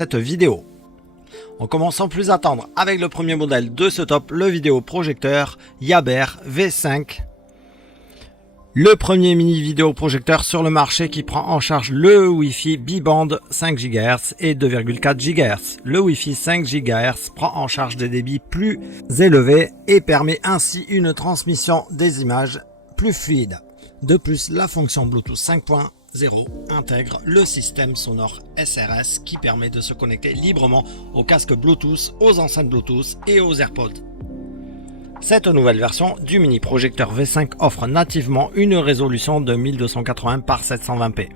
cette vidéo. On commence sans plus attendre avec le premier modèle de ce top, le vidéoprojecteur Yaber V5. Le premier mini vidéoprojecteur sur le marché qui prend en charge le Wi-Fi bi-band 5 GHz et 2,4 GHz. Le Wi-Fi 5 GHz prend en charge des débits plus élevés et permet ainsi une transmission des images plus fluide. De plus, la fonction Bluetooth 5.0 intègre le système sonore SRS qui permet de se connecter librement aux casques Bluetooth, aux enceintes Bluetooth et aux AirPods. Cette nouvelle version du mini projecteur V5 offre nativement une résolution de 1280 par 720p.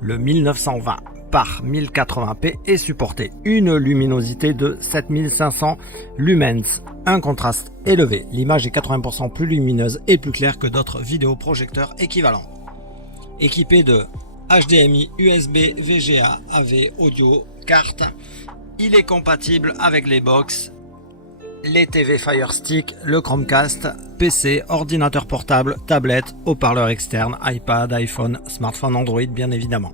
Le 1920 par 1080p est supporté, une luminosité de 7500 lumens, un contraste élevé. L'image est 80% plus lumineuse et plus claire que d'autres vidéoprojecteurs équivalents. Équipé de HDMI, USB, VGA, AV, audio, carte, il est compatible avec les box, les TV Fire Stick, le Chromecast, PC, ordinateur portable, tablette, haut-parleur externe, iPad, iPhone, smartphone Android bien évidemment.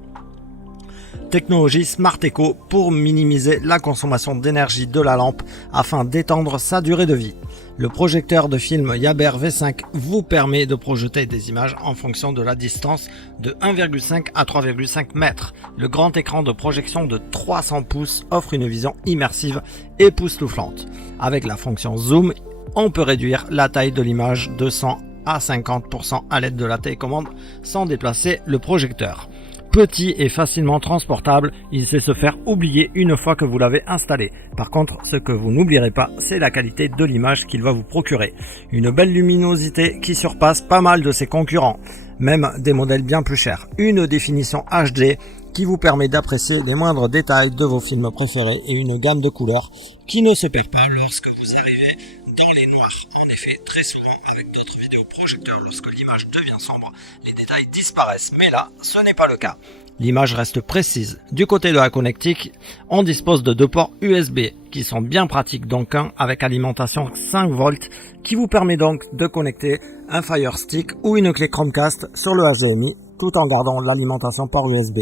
Technologie Smart Eco pour minimiser la consommation d'énergie de la lampe afin d'étendre sa durée de vie. Le projecteur de film Yaber V5 vous permet de projeter des images en fonction de la distance de 1,5 à 3,5 mètres. Le grand écran de projection de 300 pouces offre une vision immersive époustouflante. Avec la fonction Zoom, on peut réduire la taille de l'image de 100 à 50% à l'aide de la télécommande sans déplacer le projecteur. Petit et facilement transportable, il sait se faire oublier une fois que vous l'avez installé. Par contre, ce que vous n'oublierez pas, c'est la qualité de l'image qu'il va vous procurer. Une belle luminosité qui surpasse pas mal de ses concurrents, même des modèles bien plus chers. Une définition HD qui vous permet d'apprécier les moindres détails de vos films préférés et une gamme de couleurs qui ne se perd pas lorsque vous arrivez dans les noirs. En effet, très souvent avec d'autres vidéoprojecteurs, lorsque l'image devient sombre, les détails disparaissent. Mais là, ce n'est pas le cas. L'image reste précise. Du côté de la connectique, on dispose de deux ports USB qui sont bien pratiques, donc un avec alimentation 5 volts qui vous permet donc de connecter un Fire Stick ou une clé Chromecast sur le HDMI tout en gardant l'alimentation par USB.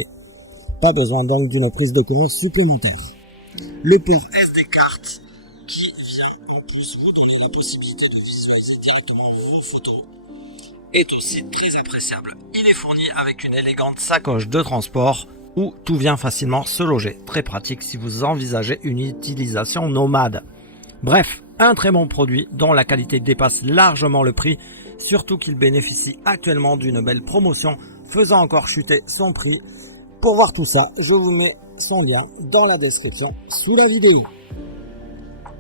Pas besoin donc d'une prise de courant supplémentaire. Le port SD card qui vient en plus vous donner la possibilité de visualiser directement vos photos est aussi très appréciable. Il est fourni avec une élégante sacoche de transport où tout vient facilement se loger. Très pratique si vous envisagez une utilisation nomade. Bref, un très bon produit dont la qualité dépasse largement le prix, surtout qu'il bénéficie actuellement d'une belle promotion faisant encore chuter son prix. Pour voir tout ça, je vous mets son lien dans la description sous la vidéo.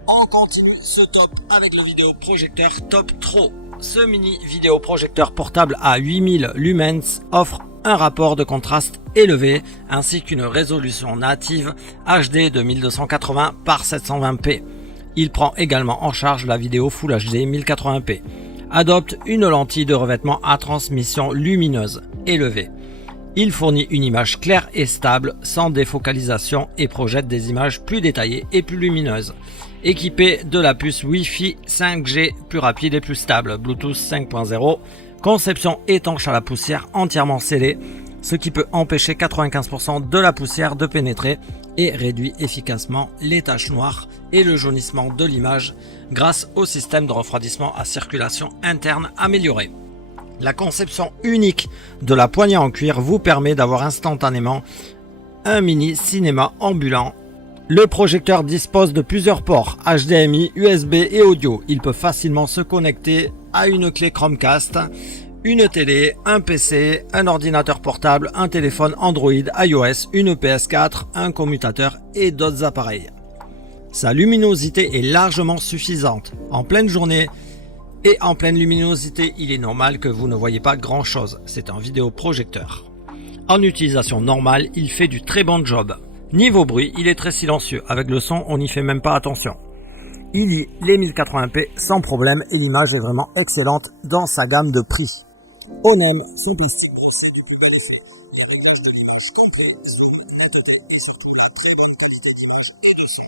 On continue ce top avec le vidéoprojecteur Top Tro. Ce mini vidéoprojecteur portable à 8000 lumens offre un rapport de contraste élevé ainsi qu'une résolution native HD de 1280 par 720p. Il prend également en charge la vidéo Full HD 1080p. Adopte une lentille de revêtement à transmission lumineuse élevée. Il fournit une image claire et stable sans défocalisation et projette des images plus détaillées et plus lumineuses. Équipé de la puce Wi-Fi 5G plus rapide et plus stable, Bluetooth 5.0, conception étanche à la poussière entièrement scellée, ce qui peut empêcher 95% de la poussière de pénétrer et réduit efficacement les taches noires et le jaunissement de l'image grâce au système de refroidissement à circulation interne amélioré. La conception unique de la poignée en cuir vous permet d'avoir instantanément un mini cinéma ambulant. Le projecteur dispose de plusieurs ports HDMI, USB et audio. Il peut facilement se connecter à une clé Chromecast, une télé, un PC, un ordinateur portable, un téléphone Android, iOS, une PS4, un commutateur et d'autres appareils. Sa luminosité est largement suffisante. En pleine journée et en pleine luminosité, il est normal que vous ne voyez pas grand chose. C'est un vidéoprojecteur. En utilisation normale, il fait du très bon job. Niveau bruit, il est très silencieux. Avec le son, on n'y fait même pas attention. Il lit les 1080p sans problème et l'image est vraiment excellente dans sa gamme de prix. On aime son plastique, c'est du plus bel effet. Les réglages de l'image complet, zoom, netteté et surtout la très bonne qualité d'image et de son.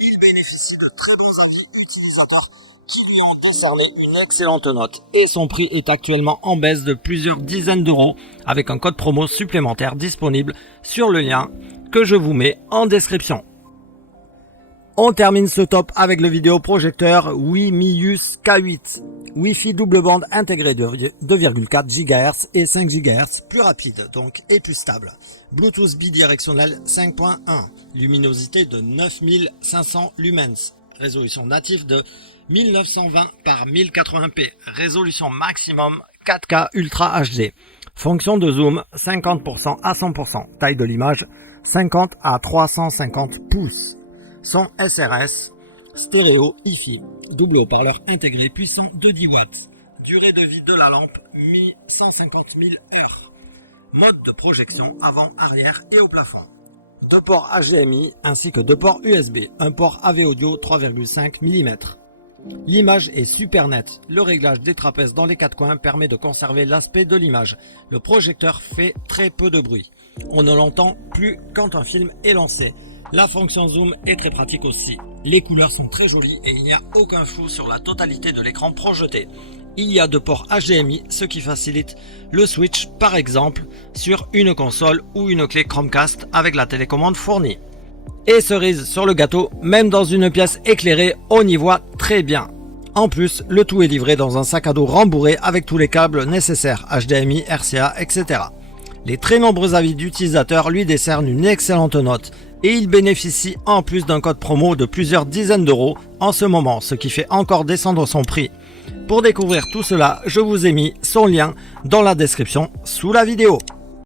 Il bénéficie de très bons avis utilisateurs qui lui ont décerné une excellente note. Et son prix est actuellement en baisse de plusieurs dizaines d'euros avec un code promo supplémentaire disponible sur le lien que je vous mets en description. On termine ce top avec le vidéoprojecteur Wimius K8. Wi-Fi double bande intégré de 2,4 GHz et 5 GHz, plus rapide donc et plus stable. Bluetooth bidirectionnel 5.1, luminosité de 9500 lumens, résolution native de 1920 par 1080p, résolution maximum 4K Ultra HD, fonction de zoom 50% à 100%, taille de l'image 50 à 350 pouces. Son SRS, stéréo hi-fi, double haut-parleur intégré puissant de 10 watts. Durée de vie de la lampe 150 000 heures. Mode de projection avant, arrière et au plafond. 2 ports HDMI ainsi que 2 ports USB, un port AV audio 3,5 mm. L'image est super nette. Le réglage des trapèzes dans les 4 coins permet de conserver l'aspect de l'image. Le projecteur fait très peu de bruit. On ne l'entend plus quand un film est lancé. La fonction zoom est très pratique aussi. Les couleurs sont très jolies et il n'y a aucun flou sur la totalité de l'écran projeté. Il y a 2 ports HDMI, ce qui facilite le switch par exemple sur une console ou une clé Chromecast avec la télécommande fournie. Et cerise sur le gâteau, même dans une pièce éclairée, on y voit très bien. En plus, le tout est livré dans un sac à dos rembourré avec tous les câbles nécessaires, HDMI, RCA, etc. Les très nombreux avis d'utilisateurs lui décernent une excellente note et il bénéficie en plus d'un code promo de plusieurs dizaines d'euros en ce moment, ce qui fait encore descendre son prix. Pour découvrir tout cela, je vous ai mis son lien dans la description sous la vidéo.